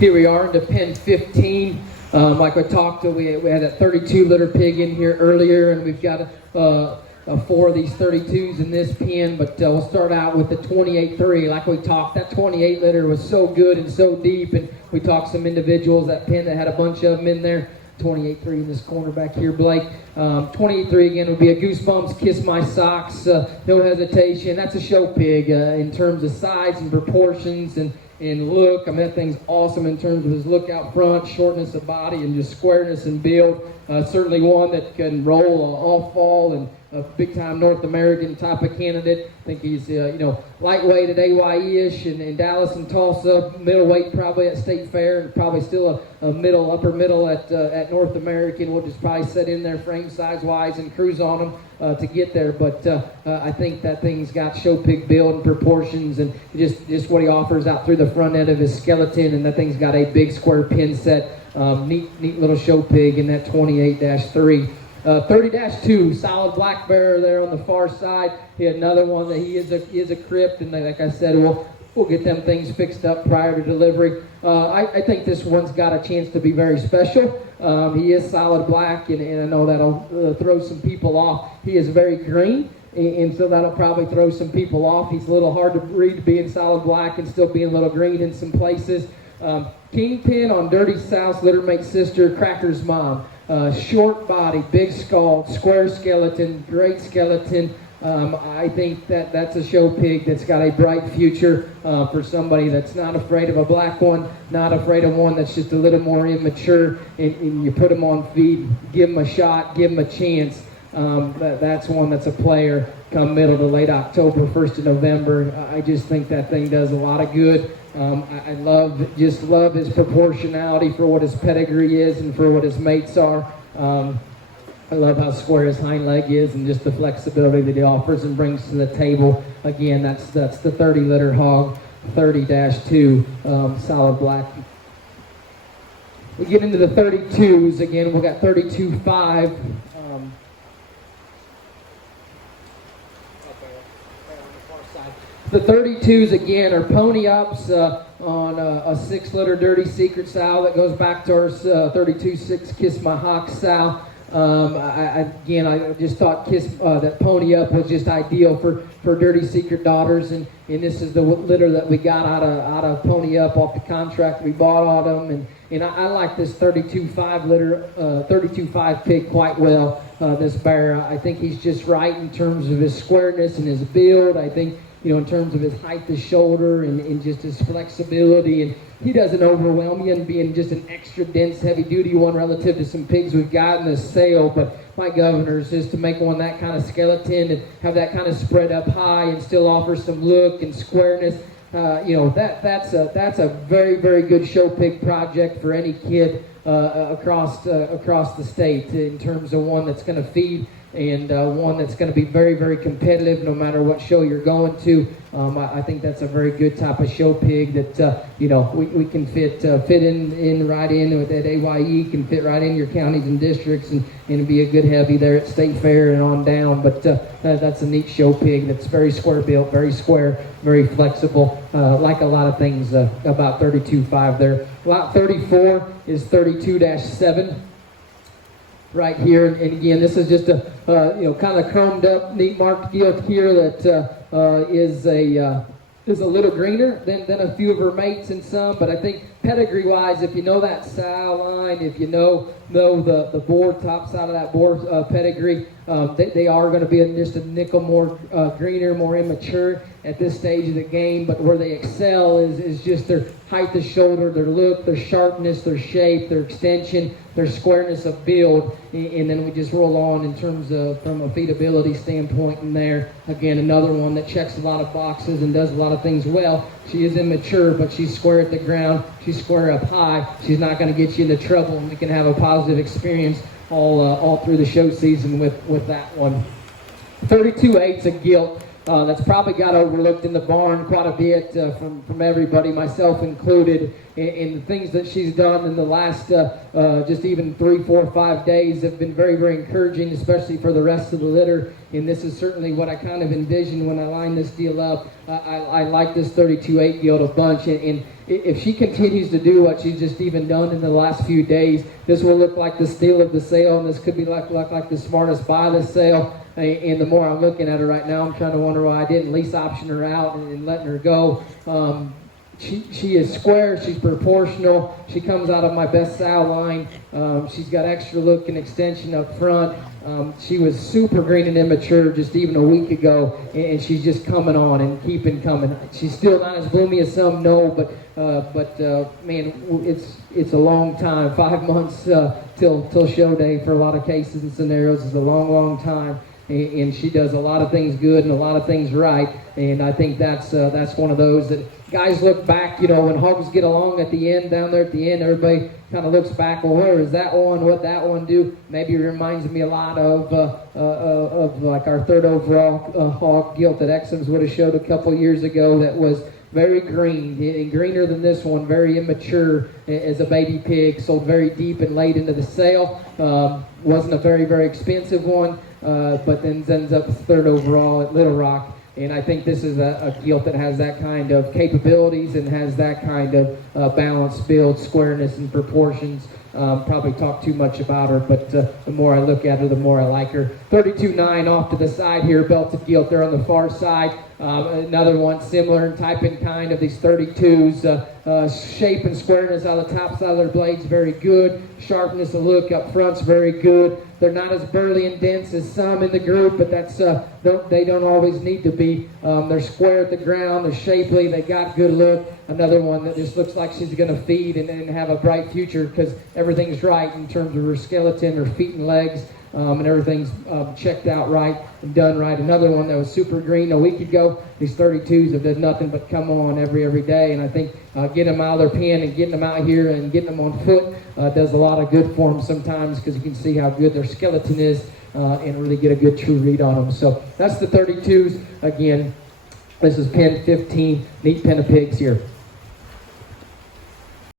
Here we are into pen 15. Like I talked, we had that 32 litter pig in here earlier, and we've got 4 of these 32s in this pen, but we'll start out with the 28-3. Like we talked, that 28 litter was so good and so deep, and we talked some individuals, that pen that had a bunch of them in there. 28-3 in this corner back here, Blake. 28-3 again would be a Goosebumps, Kiss My Socks, no hesitation. That's a show pig in terms of size and proportions and look. I mean, that thing's awesome in terms of his look out front, shortness of body, and just squareness and build. Certainly one that can roll all fall, and a big-time North American type of candidate. I think he's, lightweight at AYE-ish, and in Dallas and Tulsa, middleweight probably at State Fair, and probably still a upper middle at North American. We'll just probably set in there frame size-wise and cruise on him to get there. But I think that thing's got show pig build and proportions, and just what he offers out through the front end of his skeleton, and that thing's got a big square pin set. Neat little show pig in that 28-3. 30-2, solid black bearer there on the far side. He had another one that he is a crypt, and like I said, we'll get them things fixed up prior to delivery. I think this one's got a chance to be very special. He is solid black, and I know that'll throw some people off. He is very green, and so that'll probably throw some people off. He's a little hard to read being solid black and still being a little green in some places. Kingpin on Dirty South's littermate sister, Cracker's mom. Short body, big skull, square skeleton, great skeleton. I think that's a show pig that's got a bright future for somebody that's not afraid of a black one, not afraid of one that's just a little more immature, and you put him on feed, give him a shot, give him a chance. That's one that's a player come middle to late October, 1st of November. I just think that thing does a lot of good. I love his proportionality for what his pedigree is and for what his mates are. I love how square his hind leg is and just the flexibility that he offers and brings to the table. Again, that's the 30 litter hog, 30-2, solid black. We get into the 32s again. We've got 32-5. The 32s again are pony ups on a 6 litter Dirty Secret sow that goes back to our 32-6 Kiss My Hawk sow. I just thought that pony up was just ideal for Dirty Secret daughters, and this is the litter that we got out of pony up off the contract we bought on them, and I like this 32-5 litter, 32-5 pig quite well. This bear, I think he's just right in terms of his squareness and his build. I think, in terms of his height, the shoulder, and just his flexibility, and he doesn't overwhelm you in being just an extra dense, heavy-duty one relative to some pigs we've got in the sale. But my governors is to make one that kind of skeleton and have that kind of spread up high and still offer some look and squareness. That's a very, very good show pig project for any kid across the state, in terms of one that's going to feed and one that's going to be very, very competitive no matter what show you're going to. I think that's a very good type of show pig that we can fit in right in with that AYE, can fit right in your counties and districts, and be a good heavy there at State Fair and on down. But that's a neat show pig that's very square built, very square, very flexible, like a lot of things about 32-5 there. Lot 34 is 32-7. Right here, and again, this is just a kind of chromed up, neat marked gilt here that is a little greener than a few of her mates and some, but I think pedigree-wise, if you know that sow line, if you know the boar, top side of that boar pedigree, they are going to be just a nickel more greener, more immature at this stage of the game. But where they excel is just their height of shoulder, their look, their sharpness, their shape, their extension, their squareness of build, and then we just roll on in terms of from a feedability standpoint. And there, again, another one that checks a lot of boxes and does a lot of things well. She is immature, but she's square at the ground. She's square up high. She's not going to get you into trouble, and we can have a positive experience all through the show season with that one. 32-8's a gilt. That's probably got overlooked in the barn quite a bit from everybody, myself included. And the things that she's done in the last just even 3, 4, 5 days have been very, very encouraging, especially for the rest of the litter. And this is certainly what I kind of envisioned when I lined this deal up. I like this 32-8 gilt a bunch, and if she continues to do what she's just even done in the last few days, this will look like the steal of the sale, and this could be like the smartest buy of the sale. And the more I'm looking at her right now, I'm trying to wonder why I didn't lease option her out and letting her go. She is square, she's proportional, she comes out of my best sow line. She's got extra look and extension up front. She was super green and immature just even a week ago, and she's just coming on and keeping coming. She's still not as bloomy as some, no, but man, it's a long time. 5 months till show day for a lot of cases and scenarios is a long time. And she does a lot of things good and a lot of things right, and I think that's one of those that guys look back, when hogs get along at the end, down there at the end, everybody kind of looks back, well, where is that one, what that one do? Maybe it reminds me a lot of like our third overall hog gilt that Exums would have showed a couple years ago that was very green, and greener than this one, very immature as a baby pig, sold very deep and late into the sale. Wasn't a very expensive one, but then ends up third overall at Little Rock. And I think this is a gilt that has that kind of capabilities and has that kind of balance, build, squareness, and proportions. Probably talk too much about her, but the more I look at her, the more I like her. 32.9 off to the side here, belted gilt there on the far side. Another one similar in type and kind of these 32s. Shape and squareness out of the top side of their blades, very good. Sharpness of look up front's very good. They're not as burly and dense as some in the group, but that's they don't always need to be. They're square at the ground, they're shapely, they got good look. Another one that just looks like she's going to feed and have a bright future because everything's right in terms of her skeleton, her feet and legs. And everything's checked out right and done right. Another one that was super green a week ago. These 32s have done nothing but come on every day, and I think getting them out of their pen and getting them out here and getting them on foot does a lot of good for them sometimes because you can see how good their skeleton is and really get a good true read on them. So that's the 32s. Again, this is pen 15, neat pen of pigs here.